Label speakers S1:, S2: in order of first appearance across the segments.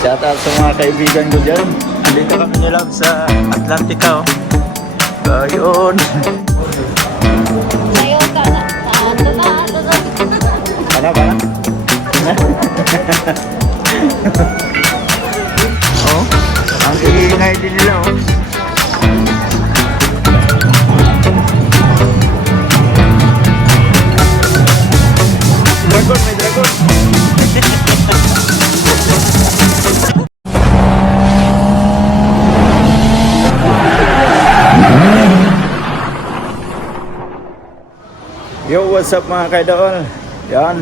S1: Shout out sa mga kaibigan ko dyan. Andito kami ni Love sa Atlantica. Oh.
S2: Sayo na, ano na. Ano
S1: ba? oh, ang iingay din nila oh. Yo, what's up mga kaidol? Yan,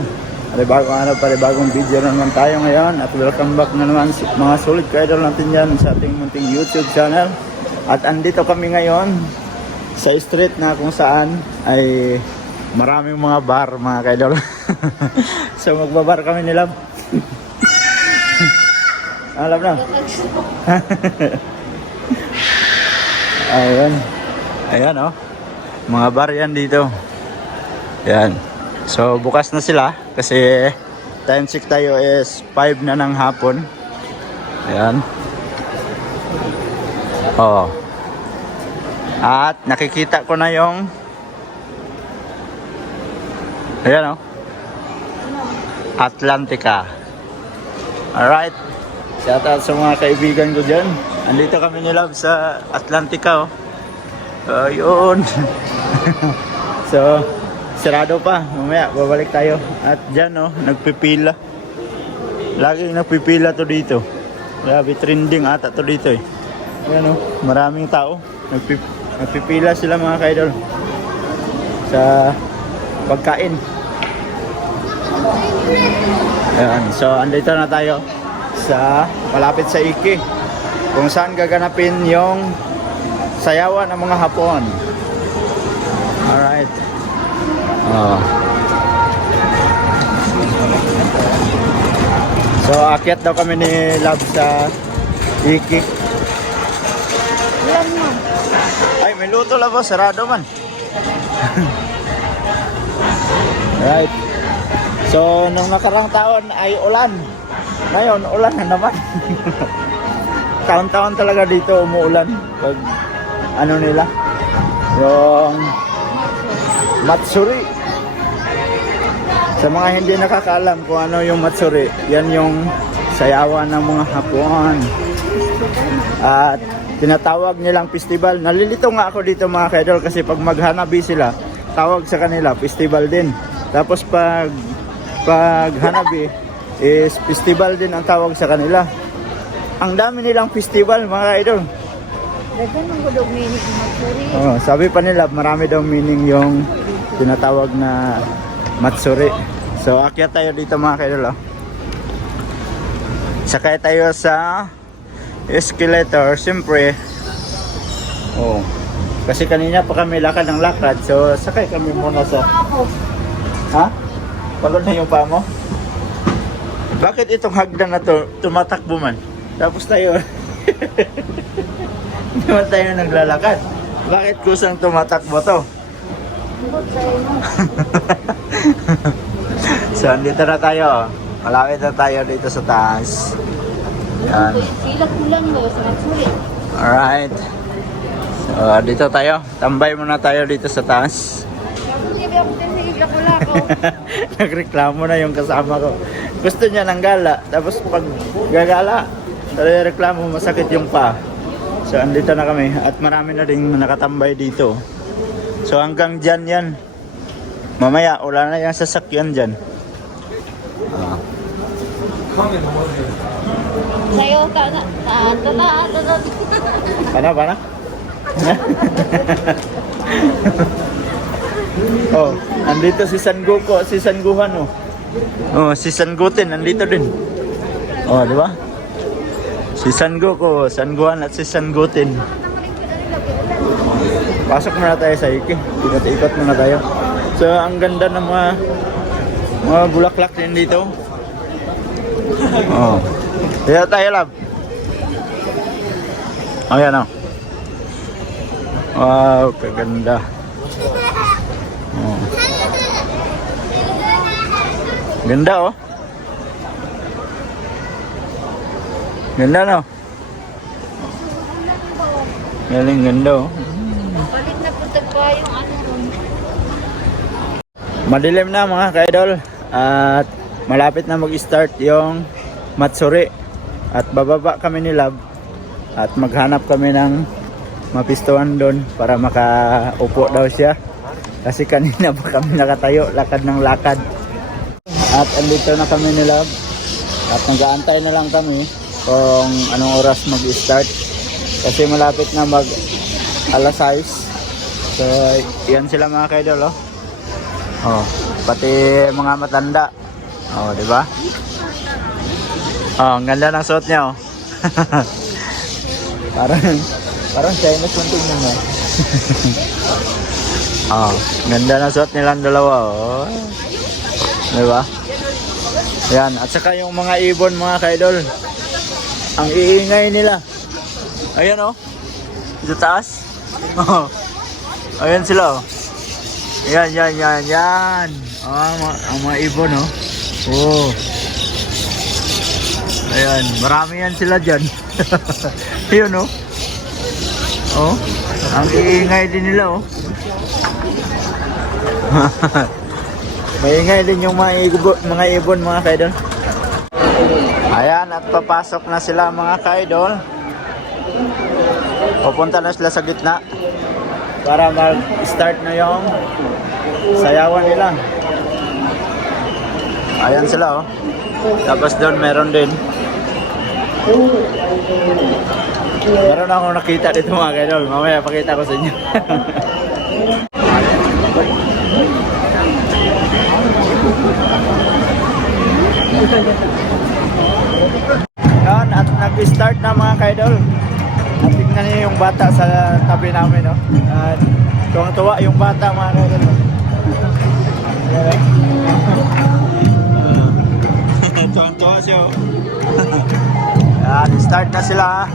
S1: bagong ano, bagong video na naman tayo ngayon at welcome back na naman mga solid kaidol natin yan sa ating munting YouTube channel. At andito kami ngayon sa street na kung saan ay maraming mga bar mga kaidol. so magbabar kami ni Love. Alam na. Ayan. Ayan oh. Mga bar yan dito. Yan. So bukas na sila kasi time check tayo is 5 na ng hapon. Yan. Oh. At nakikita ko na yung Ayan oh. Atlantica. Alright. Shout out sa mga kaibigan ko dyan. Andito kami ni Love sa Atlantica oh. Ayun. so, Sarado pa. Mamaya, babalik tayo. At dyan, oh, nagpipila. Laging nagpipila to dito. Grabe, trending ata to dito eh. Yan, oh, maraming tao. Nagpip nagpipila sila mga kaidol. Sa pagkain. Ayan, so andito na tayo sa malapit sa Iki. Kung saan gaganapin yung sayawan ng mga Hapon. Oh. So, akyat daw kami ni Love sa Iki.
S2: Ilan mo?
S1: Ay, may luto lang po. Sarado man. right. So, nung nakarang taon ay ulan. Ngayon, ulan na naman. Taon-taon talaga dito umuulan. Pag ano nila. Yung Matsuri. Sa mga hindi nakakaalam kung ano yung Matsuri, yan yung sayawan ng mga Hapon. At tinatawag nilang festival. Nalilito nga ako dito mga kaidol kasi pag maghanabi sila, tawag sa kanila festival din. Tapos pag pag hanabi is festival din ang tawag sa kanila. Ang dami nilang festival mga kaidol. Oh, sabi pa nila marami daw meaning yung tinatawag na Matsuri. So akyat tayo dito mga kaidol. Oh. Sakay tayo sa escalator, siyempre. Oh. Kasi kanina pa kami lakad ng lakad, so sakay kami muna sa... Ha? Pagod na yung paa mo? Bakit itong hagdan na to tumatakbo man? Tapos tayo... Hindi man tayo naglalakad. Bakit kusang tumatakbo to? So, andito na tayo. Malapit na tayo dito sa taas. Yan.
S2: Sila kulang daw sa magsuri.
S1: Alright. So, dito tayo. Tambay muna tayo dito sa taas. Nagreklamo na yung kasama ko. Gusto niya ng gala. Tapos pag gagala, reklamo masakit yung pa. So, andito na kami. At marami na rin nakatambay dito. So, hanggang dyan yan. Mamaya, wala na yung sasakyan dyan. Ah.
S2: Sayo ka na. Ano na, ano na.
S1: Oh, andito si San Goku, si San Gohan oh. Oh, si San Goten nandito din. Oh, di ba? Si San Goku, San Gohan at si San Goten. Pasok muna tayo sa Iki. Ikot-ikot muna tayo. So, ang ganda ng mga mga bulaklak din dito. Oh. Kaya tayo, love. Oh, yan oh. Wow, kaganda. Oh. Ganda oh. Ganda no? Galing ganda oh.
S2: Balik na punta pa yung ano doon.
S1: Madilim na mga ka-idol. At malapit na mag-start yung Matsuri. At bababa kami ni Lab at maghanap kami ng mapistuhan doon para makaupo daw siya. Kasi kanina pa kami nakatayo lakad ng lakad. At andito na kami ni Lab at nag-aantay na lang kami kung anong oras mag-start. Kasi malapit na mag alas 6 so yan sila mga ka-idol oh Oh, pati mga matanda. Oh, di ba? Oh, ganda ng suot niya, oh. parang parang Chinese kung tingnan mo. oh, ganda ng suot nilang dalawa, oh. Di ba? Yan, at saka yung mga ibon, mga kaidol. Ang iingay nila. Ayan, oh. Sa taas. Oh. Ayan sila, oh. Yan, yan, yan, yan. Ah, ma- ang mga ibon, no? Oh. Ayan, marami yan sila dyan. Yun, no? Oh, ang iingay din nila, oh. Maingay din yung mga ibon, mga ibon, mga kaidol. Ayan, at papasok na sila, mga kaidol. Pupunta na sila sa gitna para mag-start na yung sayawan nila. Ayan sila oh. Tapos doon meron din. Meron akong nakita dito mga kaidol. Mamaya pakita ko sa inyo. Yan, at nag-start na mga kaidol. Niyo yung bata sa tabi namin, no? At tuwang-tuwa yung bata, mga oh. Tuwang-tuwa siya, oh. Yan, start na sila,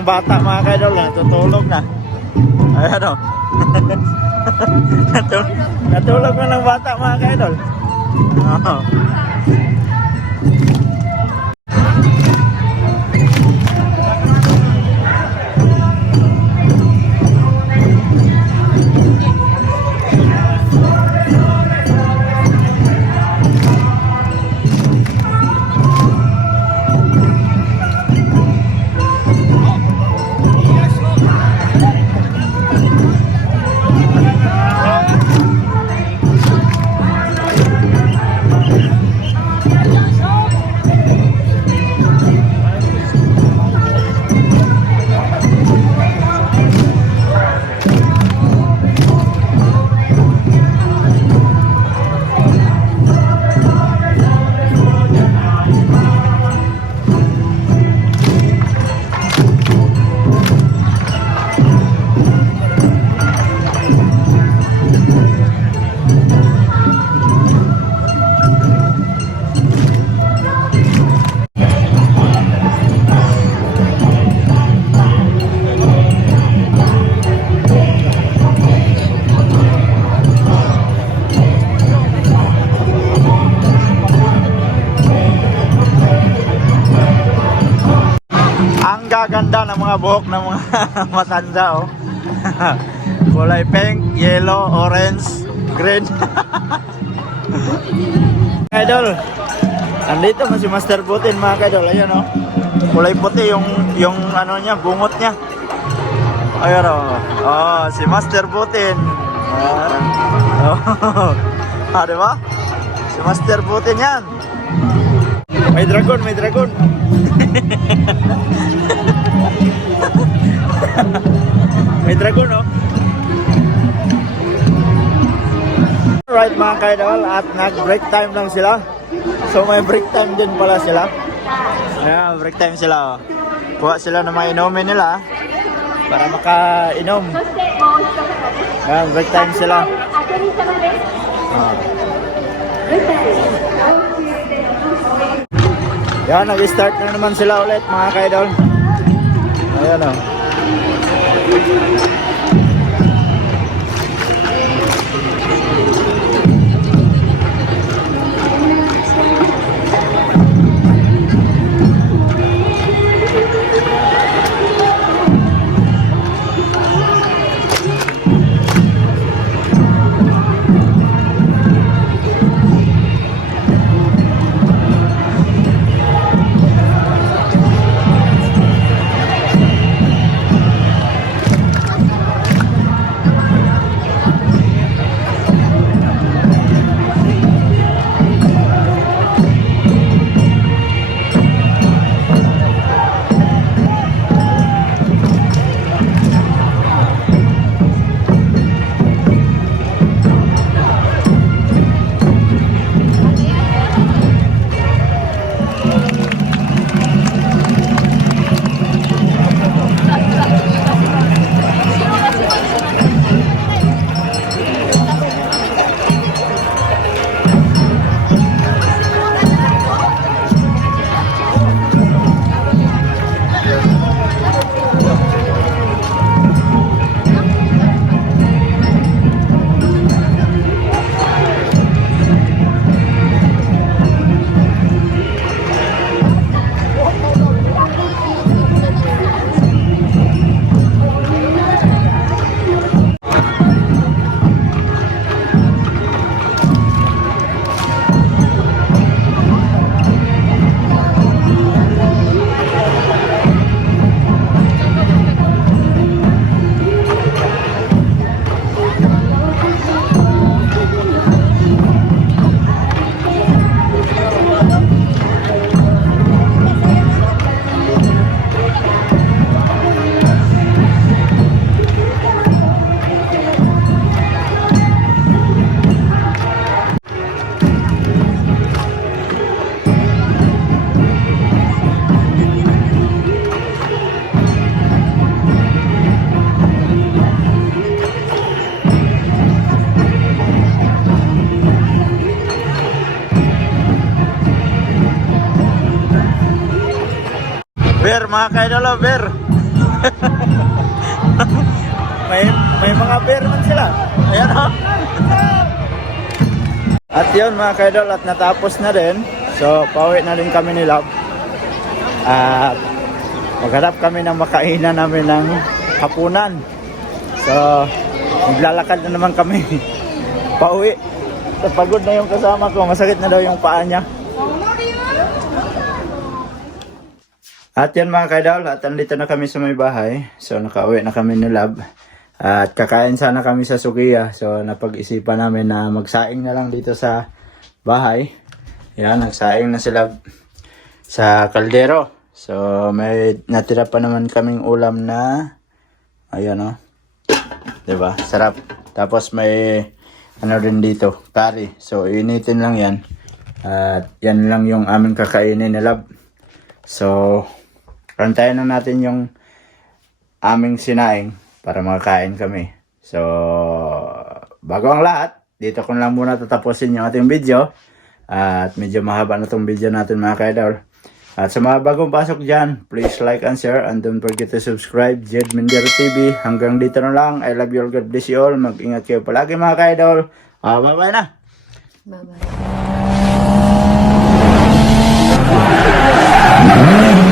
S1: ha? pang bata mga kaidol, natutulog na. Ayan o. Natu- natulog na ng bata mga kaidol. Ang mga buhok ng mga matanda oh. Kulay pink, yellow, orange, green. Idol. Andito mo si Master Putin mga kaidol. Ayun oh. Kulay puti yung yung ano niya, bungot niya. Ayun oh. Oh, si Master Putin. Ah. Oh. ah, di ba? Si Master Putin yan. May dragon, may dragon. May dragon, oh. Right mga kaidol, at nag-break time lang sila. So may break time din pala sila. Ayan, break time sila, oh. Kuha sila ng mga inumin nila, para makainom. Ayan, break time sila. Ah. Yan, nag-start na naman sila ulit mga kaidol. Ayan o. Bear, mga kaidol, oh, bear. may may mga bear man sila. Ayan oh. At yun mga kaidol at natapos na din. So pauwi na din kami ni Love. At maghanap kami ng makainan namin ng hapunan. So maglalakad na naman kami. pauwi. So, pagod na yung kasama ko. Masakit na daw yung paa niya. At yan mga kaidol, at andito na kami sa may bahay. So nakauwi na kami ni Lab. At kakain sana kami sa Sukiya. So napag-isipan namin na magsaing na lang dito sa bahay. Yan, nagsaing na sila sa kaldero. So may natira pa naman kaming ulam na ayan o. 'Di ba? Sarap. Tapos may ano rin dito, curry. So initin lang 'yan. At yan lang yung aming kakainin ni Lab. So, rantayan na natin yung aming sinaing para makakain kami. So, bago ang lahat, dito ko lang muna tatapusin yung ating video. At medyo mahaba na tong video natin mga kaidol. At sa mga bagong pasok dyan, please like and share and don't forget to subscribe Jed Mindero TV. Hanggang dito na lang. I love you all. God bless you all. Mag-ingat kayo palagi mga kaidol. Ah, bye-bye na.
S2: Bye-bye.